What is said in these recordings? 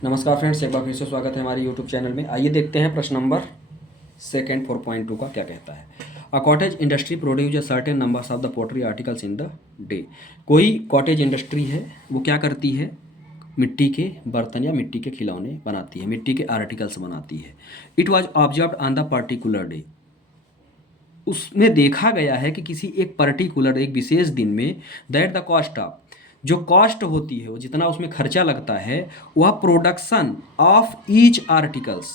नमस्कार फ्रेंड्स, एक बार फिर से स्वागत है हमारे यूट्यूब चैनल में। आइए देखते हैं प्रश्न नंबर सेकेंड 4.2 का क्या कहता है। A cottage industry produce a certain numbers of the pottery articles in the day. कोई कॉटेज इंडस्ट्री है, वो क्या करती है, मिट्टी के बर्तन या मिट्टी के खिलौने बनाती है, मिट्टी के आर्टिकल्स बनाती है। It was observed on the particular day. उसमें देखा गया है कि किसी एक पर्टिकुलर एक विशेष दिन में दैट द कॉस्ट ऑफ, जो कॉस्ट होती है, वो जितना उसमें खर्चा लगता है, वह production of each articles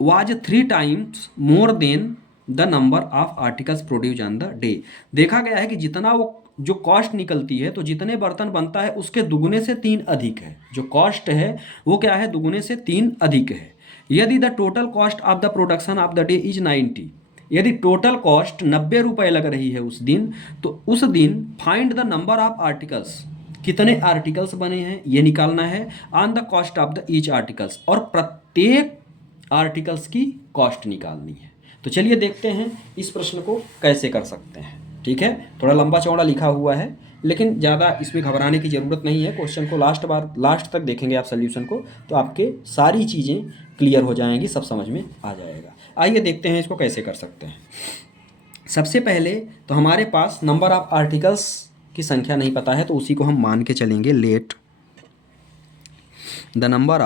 was 3 times more than the number of articles produce on the day. देखा गया है कि जितना वो जो कॉस्ट निकलती है, तो जितने बर्तन बनता है उसके दुगुने से 3 अधिक है। जो कॉस्ट है वो क्या है, दुगुने से 3 अधिक है। यदि the total cost of the production of the day is 90, यदि टोटल कॉस्ट 90 रुपये लग रही है उस दिन, तो उस दिन find the number of articles, कितने आर्टिकल्स बने हैं ये निकालना है, on the cost of the each articles, और प्रत्येक आर्टिकल्स की कॉस्ट निकालनी है। तो चलिए देखते हैं इस प्रश्न को कैसे कर सकते हैं। ठीक है, थोड़ा लंबा चौड़ा लिखा हुआ है, लेकिन ज़्यादा इसमें घबराने की ज़रूरत नहीं है। क्वेश्चन को लास्ट तक देखेंगे आप सोल्यूशन को, तो आपके सारी चीज़ें क्लियर हो जाएंगी, सब समझ में आ जाएगा। आइए देखते हैं इसको कैसे कर सकते हैं। सबसे पहले तो हमारे पास नंबर ऑफ आर्टिकल्स की संख्या नहीं पता है, तो उसी को हम मान के चलेंगे। Let the number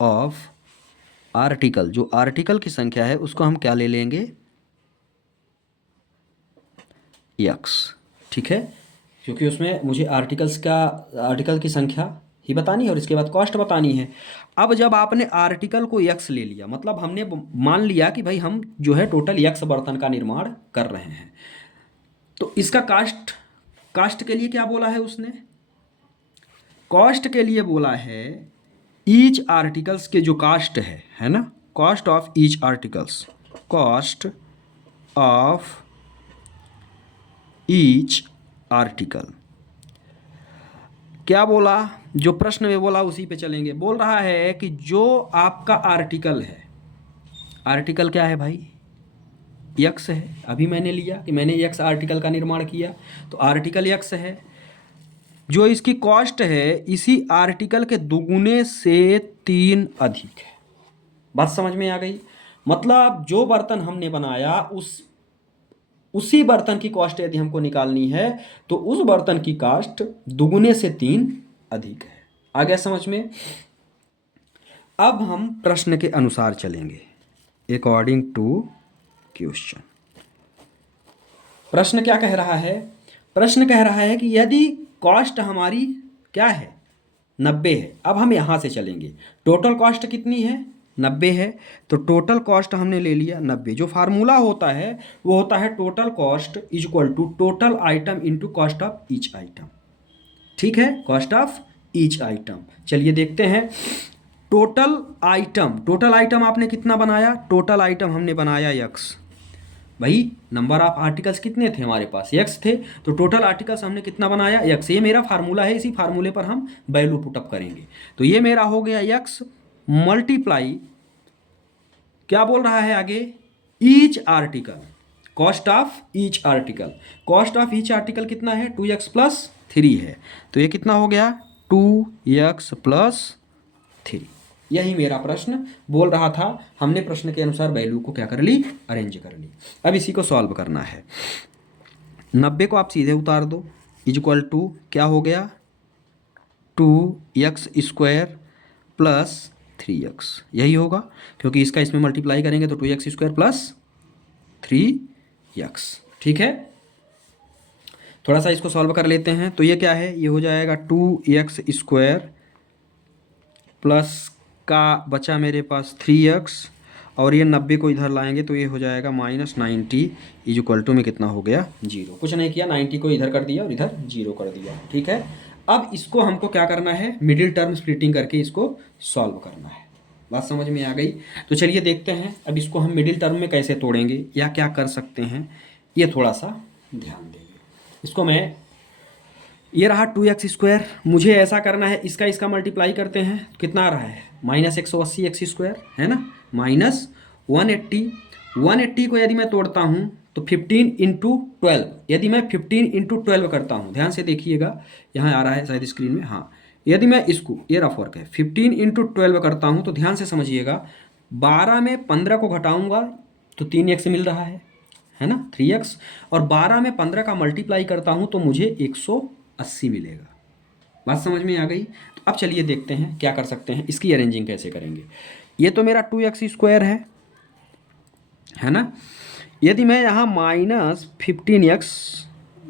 of article, जो आर्टिकल की संख्या है उसको हम क्या ले लेंगे, यक्स। ठीक है, क्योंकि उसमें मुझे आर्टिकल की संख्या ही बतानी है और इसके बाद कॉस्ट बतानी है। अब जब आपने आर्टिकल को यक्स ले लिया, मतलब हमने मान लिया कि भाई हम जो है टोटल यक्स बर्तन का निर्माण कर रहे हैं, तो इसका कास्ट के लिए क्या बोला है उसने, कॉस्ट के लिए बोला है ईच आर्टिकल्स के जो कास्ट है ना, cost of each articles, cost of each article. क्या बोला, जो प्रश्न में बोला उसी पे चलेंगे। बोल रहा है कि जो आपका आर्टिकल है, आर्टिकल क्या है भाई, यक्स है। अभी मैंने लिया कि मैंने यक्स आर्टिकल का निर्माण किया, तो आर्टिकल यक्स है। जो इसकी कॉस्ट है इसी आर्टिकल के दुगुने से 3 अधिक है। बात समझ में आ गई। मतलब जो बर्तन हमने बनाया उसी बर्तन की कॉस्ट यदि हमको निकालनी है, तो उस बर्तन की कॉस्ट दुगुने से 3 अधिक है। आ गया समझ में। अब हम प्रश्न के अनुसार चलेंगे, अकॉर्डिंग टू क्वेश्चन। प्रश्न क्या कह रहा है, प्रश्न कह रहा है कि यदि कॉस्ट हमारी क्या है, 90 है। अब हम यहाँ से चलेंगे, टोटल कॉस्ट कितनी है, 90 है। तो टोटल कॉस्ट हमने ले लिया 90। जो फार्मूला होता है वो होता है total cost is equal to total item into cost of each item. ठीक है, कॉस्ट ऑफ ईच आइटम। चलिए देखते हैं। टोटल आइटम आपने कितना बनाया, टोटल आइटम हमने बनाया यक्स। भाई नंबर ऑफ आर्टिकल्स कितने थे हमारे पास, यक्स थे, तो टोटल आर्टिकल्स हमने कितना बनाया, यक्स। ये मेरा फार्मूला है, इसी फार्मूले पर हम वैल्यू पुटअप करेंगे। तो ये मेरा हो गया यक्स मल्टीप्लाई, क्या बोल रहा है आगे, each article, cost of each article. Cost of each article कितना है, 2x + 3 है। तो ये कितना हो गया, 2x + 3। यही मेरा प्रश्न बोल रहा था। हमने प्रश्न के अनुसार वैल्यू को क्या कर ली, अरेंज कर ली। अब इसी को सॉल्व करना है। 90 को आप सीधे उतार दो, इज इक्वल टू क्या हो गया, 2x² + 3x। यही होगा, क्योंकि इसका इसमें मल्टीप्लाई करेंगे तो 2x² + 3x। ठीक है, थोड़ा सा इसको सॉल्व कर लेते हैं। तो ये क्या है, ये हो जाएगा 2x² प्लस का बचा मेरे पास 3x, और ये 90 को इधर लाएंगे तो ये हो जाएगा -90 इज इक्वल टू में कितना हो गया, 0। कुछ नहीं किया, 90 को इधर कर दिया और इधर 0 कर दिया। ठीक है, अब इसको हमको क्या करना है, मिडिल टर्म स्प्लिटिंग करके इसको सॉल्व करना है। बात समझ में आ गई। तो चलिए देखते हैं अब इसको हम मिडिल टर्म में कैसे तोड़ेंगे या क्या कर सकते हैं, ये थोड़ा सा ध्यान देंगे। इसको मैं, ये रहा 2x², मुझे ऐसा करना है, इसका मल्टीप्लाई करते हैं, कितना आ रहा है, -180 x² है ना, -180। 180 को यदि मैं तोड़ता हूँ तो 15 × 12, यदि मैं 15 × 12 करता हूँ, ध्यान से देखिएगा, यहाँ आ रहा है शायद स्क्रीन में, हाँ, यदि मैं इसको, ये रफ वर्क है, 15 × 12 करता हूँ तो ध्यान से समझिएगा, 12 में 15 को घटाऊंगा तो 3x मिल रहा है ना, 3x, और 12 में 15 का मल्टीप्लाई करता हूँ तो मुझे 180 मिलेगा। बात समझ में आ गई? तो अब चलिए देखते हैं क्या कर सकते हैं, इसकी अरेंजिंग कैसे करेंगे। ये तो मेरा 2x² है ना। यदि मैं यहाँ -15x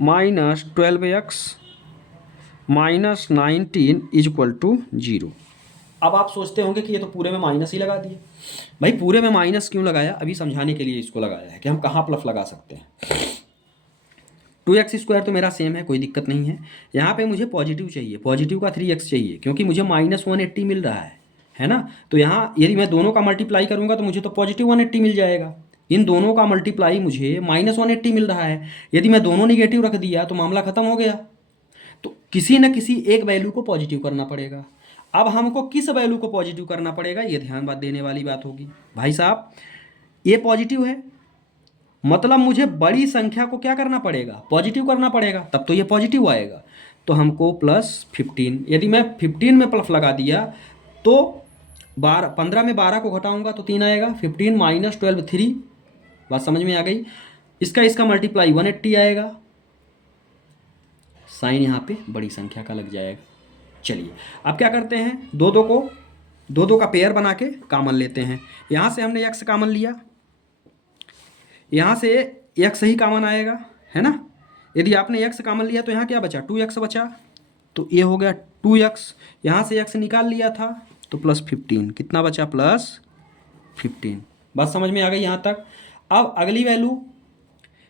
-12x -19 = 0। अब आप सोचते होंगे कि ये तो पूरे में माइनस ही लगा दिए। भाई पूरे में माइनस क्यों लगाया, अभी समझाने के लिए इसको लगाया है कि हम कहाँ प्लस लगा सकते हैं। 2x² तो मेरा सेम है, कोई दिक्कत नहीं है। यहाँ पे मुझे पॉजिटिव चाहिए, पॉजिटिव का 3x चाहिए, क्योंकि मुझे -180 मिल रहा है ना। तो यहाँ यदि मैं दोनों का मल्टीप्लाई करूँगा तो मुझे तो पॉजिटिव 180 मिल जाएगा। इन दोनों का मल्टीप्लाई मुझे -180 मिल रहा है। यदि मैं दोनों निगेटिव रख दिया तो मामला खत्म हो गया। तो किसी न किसी एक वैल्यू को पॉजिटिव करना पड़ेगा। अब हमको किस वैल्यू को पॉजिटिव करना पड़ेगा, ये ध्यान बात देने वाली बात होगी। भाई साहब ये पॉजिटिव है, मतलब मुझे बड़ी संख्या को क्या करना पड़ेगा, पॉजिटिव करना पड़ेगा, तब तो ये पॉजिटिव आएगा। तो हमको +15, यदि मैं 15 में प्लस लगा दिया तो 15 में 12 को घटाऊंगा तो 3 आएगा, 15 - 12 3। बात समझ में आ गई। इसका मल्टीप्लाई 180 आएगा, साइन यहाँ पे बड़ी संख्या का लग जाएगा। चलिए अब क्या करते हैं, दो का पेयर बना के कॉमन लेते हैं। यहाँ से हमने x कॉमन लिया, यहाँ से x ही कॉमन आएगा, है ना। यदि आपने x कॉमन लिया तो यहाँ क्या बचा, 2x बचा, तो ये हो गया 2x। यहाँ से x निकाल लिया था तो +15, कितना बचा, +15। बात समझ में आ गई यहाँ तक। अब अगली वैल्यू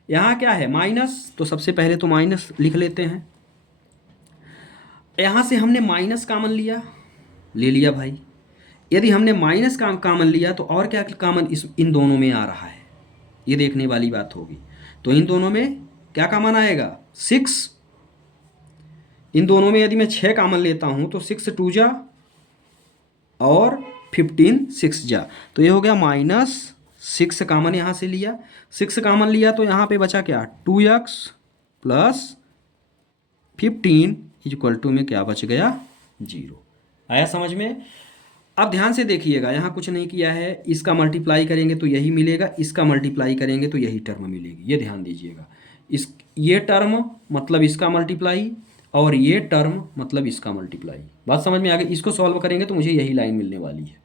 यहाँ क्या है, माइनस, तो सबसे पहले तो माइनस लिख लेते हैं। यहाँ से हमने माइनस कॉमन ले लिया भाई। यदि हमने माइनस कॉमन लिया तो और क्या कॉमन इन दोनों में आ रहा है, ये देखने वाली बात होगी। तो इन दोनों में क्या कॉमन आएगा, 6। इन दोनों में यदि मैं 6 कॉमन लेता हूँ तो 6 2 जा और 15 6 जा, तो ये हो गया -6 कॉमन यहाँ से लिया। 6 कॉमन लिया तो यहाँ पे बचा क्या, 2x + 15 = में क्या बच गया, 0। आया समझ में। अब ध्यान से देखिएगा, यहाँ कुछ नहीं किया है, इसका मल्टीप्लाई करेंगे तो यही मिलेगा, इसका मल्टीप्लाई करेंगे तो यही टर्म मिलेगी, ये ध्यान दीजिएगा। ये टर्म मतलब इसका मल्टीप्लाई और ये टर्म मतलब इसका मल्टीप्लाई। बात समझ में आ गई। इसको सॉल्व करेंगे तो मुझे यही लाइन मिलने वाली है।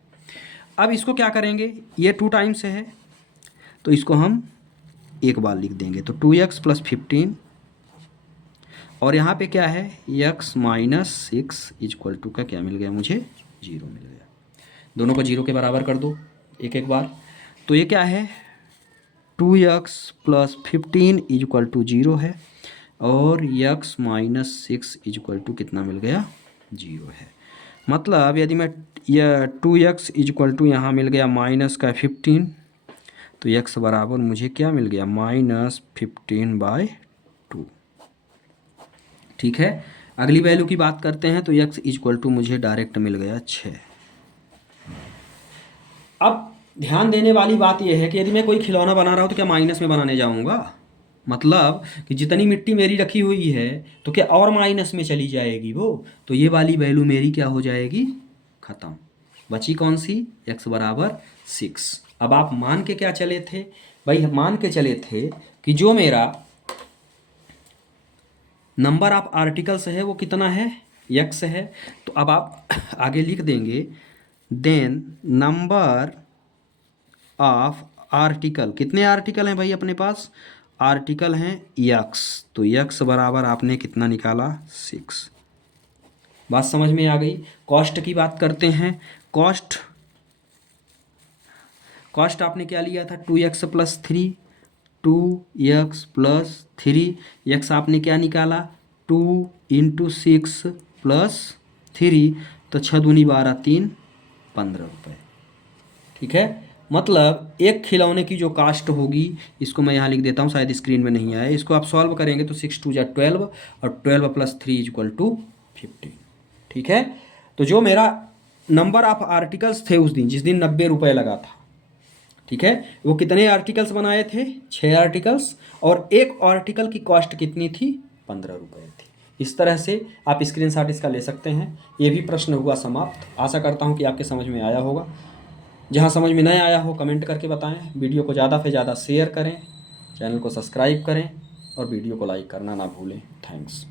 अब इसको क्या करेंगे, ये 2 टाइम्स है तो इसको हम एक बार लिख देंगे, तो 2x + 15 और यहाँ पे क्या है, x - 6 = का क्या मिल गया मुझे, 0 मिल गया। दोनों को 0 के बराबर कर दो एक बार, तो ये क्या है, 2x + 15 = 0 है और x - 6 = कितना मिल गया, 0 है। मतलब यदि मैं यह 2x = यहाँ मिल गया -15, तो x बराबर मुझे क्या मिल गया, -15/2। ठीक है। अगली वैल्यू की बात करते हैं तो x = मुझे डायरेक्ट मिल गया 6। अब ध्यान देने वाली बात यह है कि यदि मैं कोई खिलौना बना रहा हूँ तो क्या माइनस में बनाने जाऊँगा, मतलब कि जितनी मिट्टी मेरी रखी हुई है तो क्या और माइनस में चली जाएगी वो, तो ये वाली वैल्यू मेरी क्या हो जाएगी, ख़त्म। बची कौन सी, x बराबर 6। अब आप मान के क्या चले थे भाई, मान के चले थे कि जो मेरा नंबर ऑफ आर्टिकल्स है वो कितना है, x है। तो अब आप आगे लिख देंगे, देन नंबर ऑफ आर्टिकल, कितने आर्टिकल हैं भाई अपने पास, आर्टिकल हैं x, तो x बराबर आपने कितना निकाला, 6। बात समझ में आ गई। कॉस्ट की बात करते हैं। कॉस्ट आपने क्या लिया था, 2x + 3, 2x + 3, x आपने क्या निकाला, 2 × 6 + 3, तो 6 दूनी 12, 3 15 रुपये। ठीक है। मतलब एक खिलौने की जो कास्ट होगी, इसको मैं यहाँ लिख देता हूँ, शायद स्क्रीन में नहीं आया, इसको आप सॉल्व करेंगे तो 6 2 = 12 और 12 + 3 = 15। ठीक है। तो जो मेरा नंबर ऑफ आर्टिकल्स थे उस दिन, जिस दिन 90 रुपये लगा था, ठीक है। वो कितने आर्टिकल्स बनाए थे? 6 आर्टिकल्स, और एक आर्टिकल की कॉस्ट कितनी थी? 15 रुपये थी। इस तरह से आप स्क्रीनशॉट इसका ले सकते हैं। ये भी प्रश्न हुआ समाप्त। आशा करता हूँ कि आपके समझ में आया होगा। जहाँ समझ में नहीं आया हो कमेंट करके बताएं। वीडियो को ज़्यादा से ज़्यादा शेयर करें, चैनल को सब्सक्राइब करें और वीडियो को लाइक करना ना भूलें। थैंक्स।